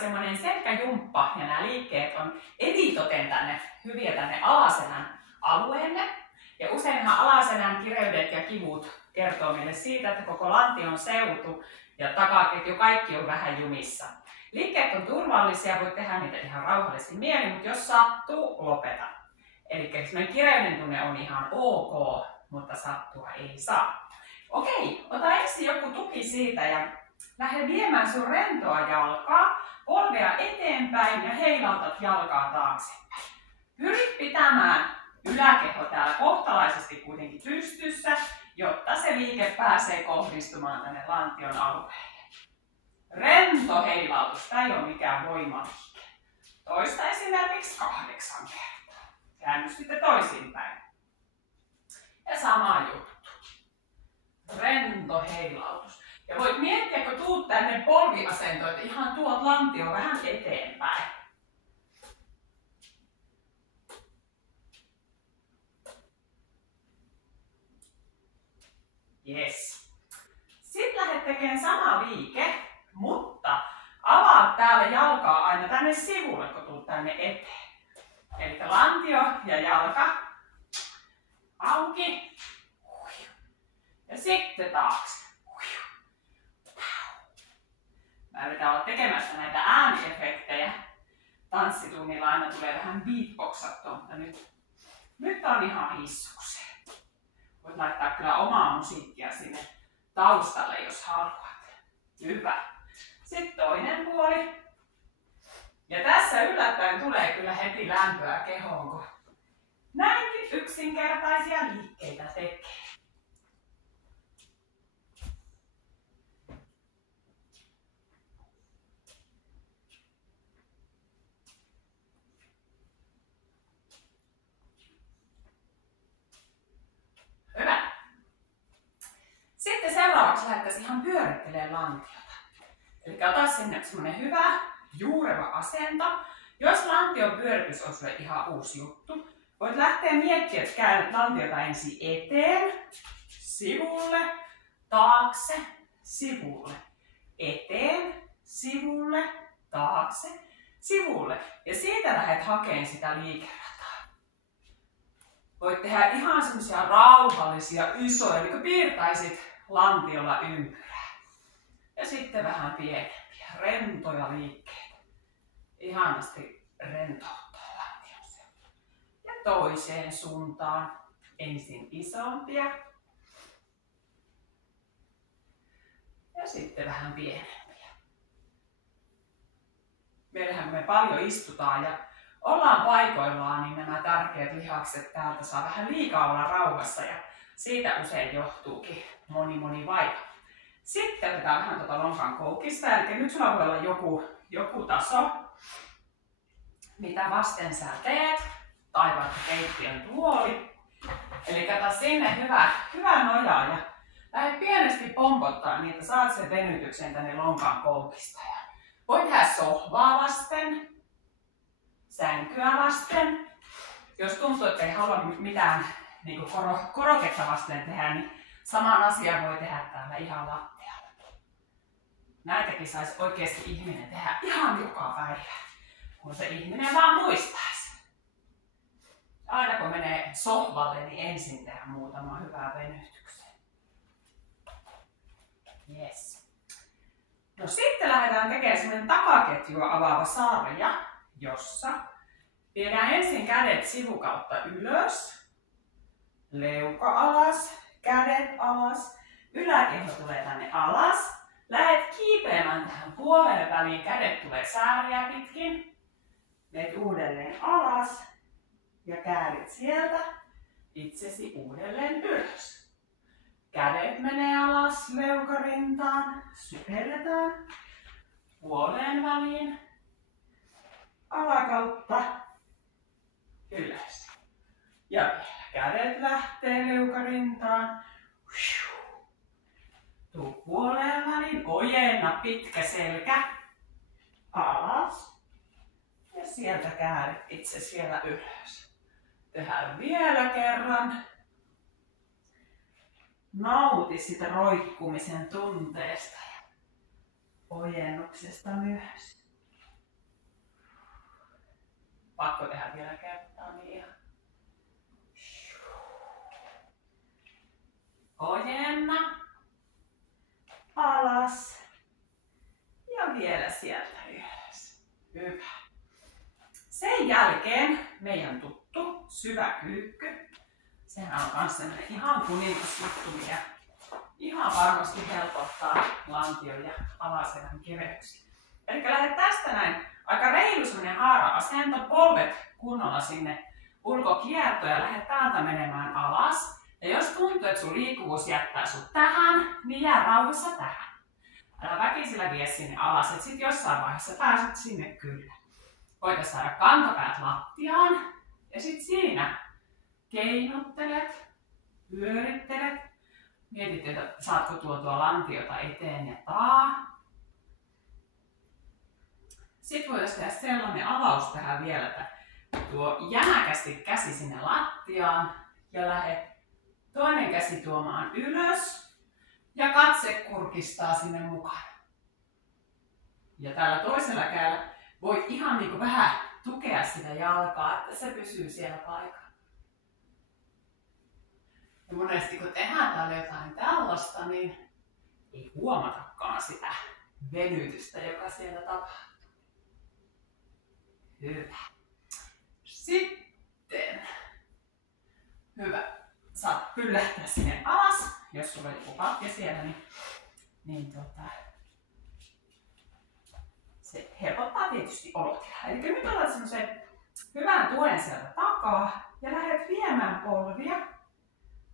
semmoinen selkäjumppa ja nämä liikkeet on eritoten hyviä tänne alaselän alueelle. Ja useinhan alaselän kireydet ja kivut kertoo meille siitä, että koko lantion seutu ja takaketju kaikki on vähän jumissa. Liikkeet on turvallisia, voit tehdä niitä ihan rauhallisesti mielin, mutta jos sattuu, lopeta. Eli semmoinen kireyden tunne on ihan ok, mutta sattua ei saa. Okei, ota ensin joku tuki siitä ja lähde viemään sun rentoa jalkaa, polvea eteenpäin ja heilautat jalkaa taaksepäin. Pyri pitämään yläkeho täällä kohtalaisesti kuitenkin pystyssä, jotta se liike pääsee kohdistumaan tänne lantion alueelle. Rento heilautus, tämä ei ole mikään voimaliike. Toista esimerkiksi 8 kertaa. Käänny sitten toisinpäin. Ja sama juttu. Rento heilautus. Ja voit miettiä, kun tuut tänne polviasentoon, että ihan tuot lantio vähän eteenpäin. Yes. Sitten lähdet tekemään sama liike, mutta avaat täällä jalkaa aina tänne sivulle, kun tuut tänne eteen. Eli lantio ja jalka auki. Ja sitten taakse. Mä yritän olla tekemässä näitä ääniefektejä. Tanssitunnilla aina tulee vähän beatboxattua, mutta nyt on ihan hissukseen. Voit laittaa kyllä omaa musiikkia sinne taustalle, jos haluat. Hyvä. Sitten toinen puoli. Ja tässä yllättäen tulee kyllä heti lämpöä kehoon, kun näinkin yksinkertaisia liikkeitä tekee. Hyvä. Sitten seuraavaksi lähdettäisiin ihan pyörittelemään lantiota. Eli ota sinne semmoinen hyvä, juureva asento. Jos lantion pyöritys on sulle ihan uusi juttu, voit lähteä miettimään, että käy lantiota ensin eteen, sivulle, taakse, sivulle, eteen, sivulle, taakse, sivulle. Ja siitä lähdet hakemaan sitä liikerataa. Voit tehdä ihan semmoisia rauhallisia, isoja, niin kuin piirtäisit lantiolla ympyrää. Ja sitten vähän pienempiä, rentoja liikkeitä. Ihanasti rentouttaa lantion. Ja toiseen suuntaan. Ensin isompia. Ja sitten vähän pienempiä. Meillähän me paljon istutaan ja ollaan paikoillaan, niin nämä tärkeät lihakset täältä saa vähän liikaa olla rauhassa ja siitä usein johtuukin moni vaiva. Sitten otetaan vähän tuota lonkan koukista, eli nyt sulla voi olla joku taso, mitä vasten sä teet, tai vaikka keittiön tuoli. Eli kato sinne hyvä nojaa ja lähde pienesti pompottaa niitä, saat sen venytyksen tänne lonkan koukista. Voit tehdä sohvaa vasten, sänkyä vasten. Jos tuntuu, että ei halua mitään niin koroketta vasten tehdä, niin saman asian voi tehdä täällä ihan lattialla. Näitäkin saisi oikeasti ihminen tehdä ihan joka päivä, kun se ihminen vaan muistaisi. Aina kun menee sohvalle, niin ensin tehdä muutama hyvää venytyksen. Yes. No sitten lähdetään tekemään semmoinen takaketjua avaava sarja, jossa viedään ensin kädet sivukautta ylös, leuka alas, kädet alas, yläkeho tulee tänne alas. Lähet kiipeämään tähän puoleen väliin, kädet tulee sääriä pitkin. Meet uudelleen alas ja käärit sieltä itsesi uudelleen ylös. Kädet menee alas leukarintaan, sykelletään puoleen väliin, alakautta ylös. Ja vielä kädet lähtee leukarintaan. Tuu puoleen väliin, ojenna pitkä selkä, alas ja sieltä käärit itsesi vielä ylös. Tehdään vielä kerran. Nauti sitä roikkumisen tunteesta ja ojennuksesta myös. Pakko tehdä vielä kertaa niin ihan. Ojenna. Alas. Ja vielä sieltä ylös. Hyvä. Sen jälkeen meidän tuttu syvä kyykky. Sehän on kans sellainen ihan kuningasjuttu, mikä ihan varmasti helpottaa lantion ja alaselän kireyksiä. Eli lähdet tästä näin aika reilu sellainen haara-asento, polvet kunnolla sinne ulkokiertoon ja lähdet täältä menemään alas. Ja jos tuntuu, että sun liikkuvuus jättää sut tähän, niin jää rauhassa tähän. Älä väkisellä vie sinne alas, että sit jossain vaiheessa pääset sinne kyllä. Voit saada kantapäät lattiaan ja sit siinä keinottelet, pyörittelet. Mietit, että saatko tuotua lantiota eteen ja taa. Sitten voitaisiin tehdä sellainen avaus tähän vielä, että tuo jämäkästi käsi sinne lattiaan ja lähde toinen käsi tuomaan ylös ja katse kurkistaa sinne mukaan. Ja tällä toisella kädellä voi ihan niin kuin vähän tukea sitä jalkaa, että se pysyy siellä paikalla. Ja monesti kun tehdään täällä jotain tällaista, niin ei huomatakaan sitä venytystä, joka siellä tapahtuu. Hyvä. Sitten. Hyvä. Saat pyllähtää sinne alas. Jos sulla on joku patja siellä, niin se helpottaa tietysti olotilaa. Eli nyt otat semmoisen hyvän tuen sieltä takaa ja lähdet viemään polvia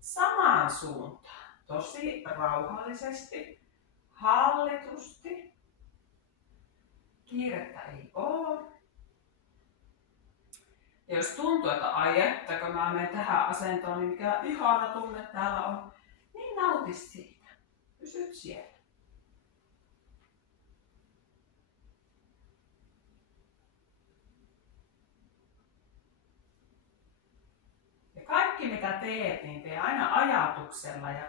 samaan suuntaan. Tosi rauhallisesti, hallitusti. Kiirettä ei ole. Ja jos tuntuu, että ai että kun mä menen tähän asentoon, niin mikä ihana tunne täällä on, niin nauti siitä. Pysyt siellä. Ja kaikki mitä teet, niin tee aina ajatuksella ja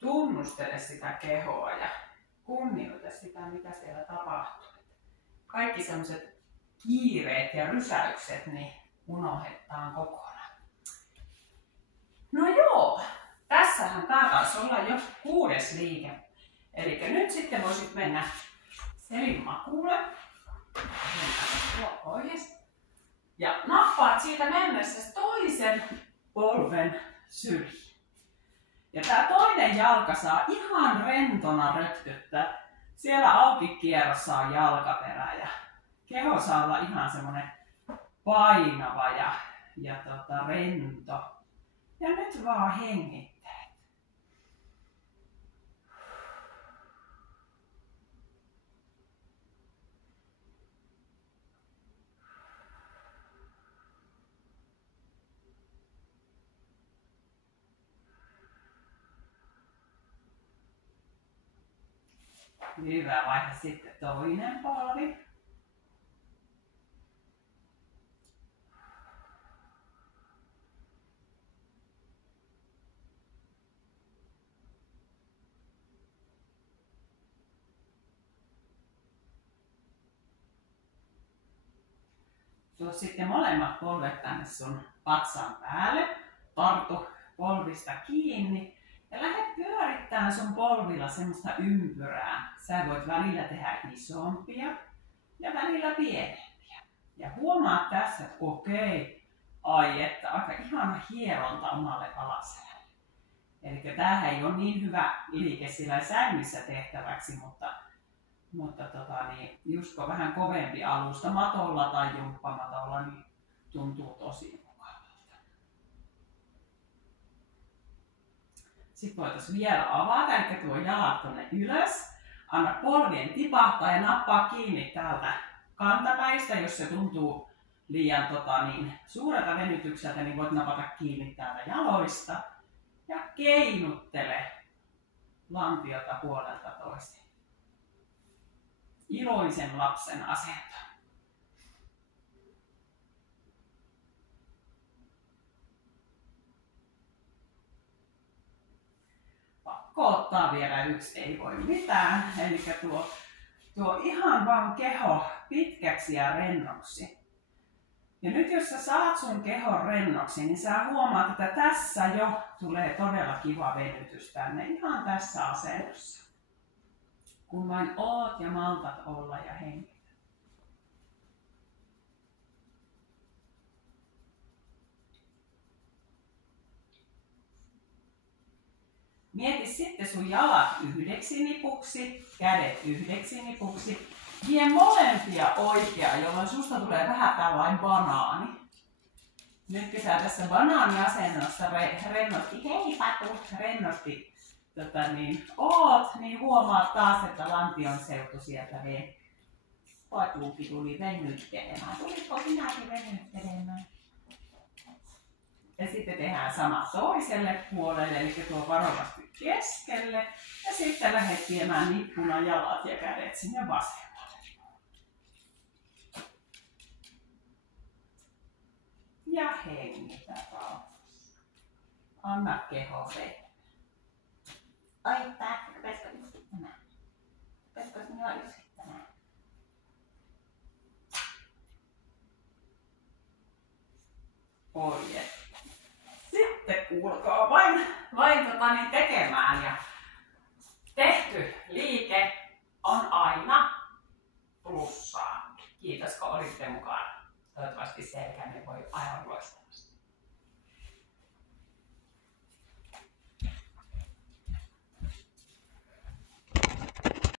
tunnustele sitä kehoa ja kunnioita sitä, mitä siellä tapahtuu. Kaikki sellaiset kiireet ja rysäykset, niin unohdetaan kokonaan. No joo, tässähän tää taisi olla jo 6. liike. Eli nyt sitten voisit mennä selin makuulle. Ja nappaat siitä mennessä toisen polven syliin. Ja tää toinen jalka saa ihan rentona rötkyttää. Siellä auki kierrossa on jalkaperä ja keho saa olla ihan semmonen painava ja rento. Ja nyt vaan hengittelet. Hyvä, vaihe sitten toinen polvi. Tuo sitten molemmat polvet tänne sun patsaan päälle. Tartu polvista kiinni. Ja lähde pyörittämään sun polvilla semmoista ympyrää. Sä voit välillä tehdä isompia ja välillä pienempiä. Ja huomaat tässä, että okei, ai että aika ihana hieronta omalle alaselälle. Eli tämähän ei ole niin hyvä liike sillä sängyssä tehtäväksi, mutta just kun vähän kovempi alusta matolla tai jumppamatolla, niin tuntuu tosi mukavalta. Sitten voitaisiin vielä avata, eli tuo jalat tuonne ylös. Anna polvien tipahtaa ja nappaa kiinni täältä kantapäistä, jos se tuntuu liian suurelta venytykseltä, niin voit napata kiinni täältä jaloista. Ja keinuttele lantiota puolelta toiseen. Iloisen lapsen asento. Pakko ottaa vielä yksi, ei voi mitään. Eli tuo ihan vaan keho pitkäksi ja rennoksi. Ja nyt jos sä saat sun kehon rennoksi, niin sä huomaat, että tässä jo tulee todella kiva venytys tänne ihan tässä asennossa. Kun vain oot ja maltat olla ja hengitä. Mieti sitten sun jalat yhdeksi nipuksi, kädet yhdeksi nipuksi. Vie molempia oikeaan, jolloin susta tulee vähän tällainen banaani. Nyt kun sä tässä banaaniasennossa rennosti, hei Patu, rennosti oot, niin huomaat taas, että lantion seutu sieltä Patuukin tuli venyttelemään. Tulitko sinäkin venyttelemään? Ja sitten tehdään sama toiselle puolelle, eli tuo varovasti keskelle. Ja sitten lähdet viemään nippuna jalat ja kädet sinne vasemmalle. Ja hengitä rauhassa. Anna keho vettä. Ai Pätkö, pesikö yksittämään? Pesikö sinua yksittämään? Oi et. Sitten kuulkaa vain tekemään ja tehty liike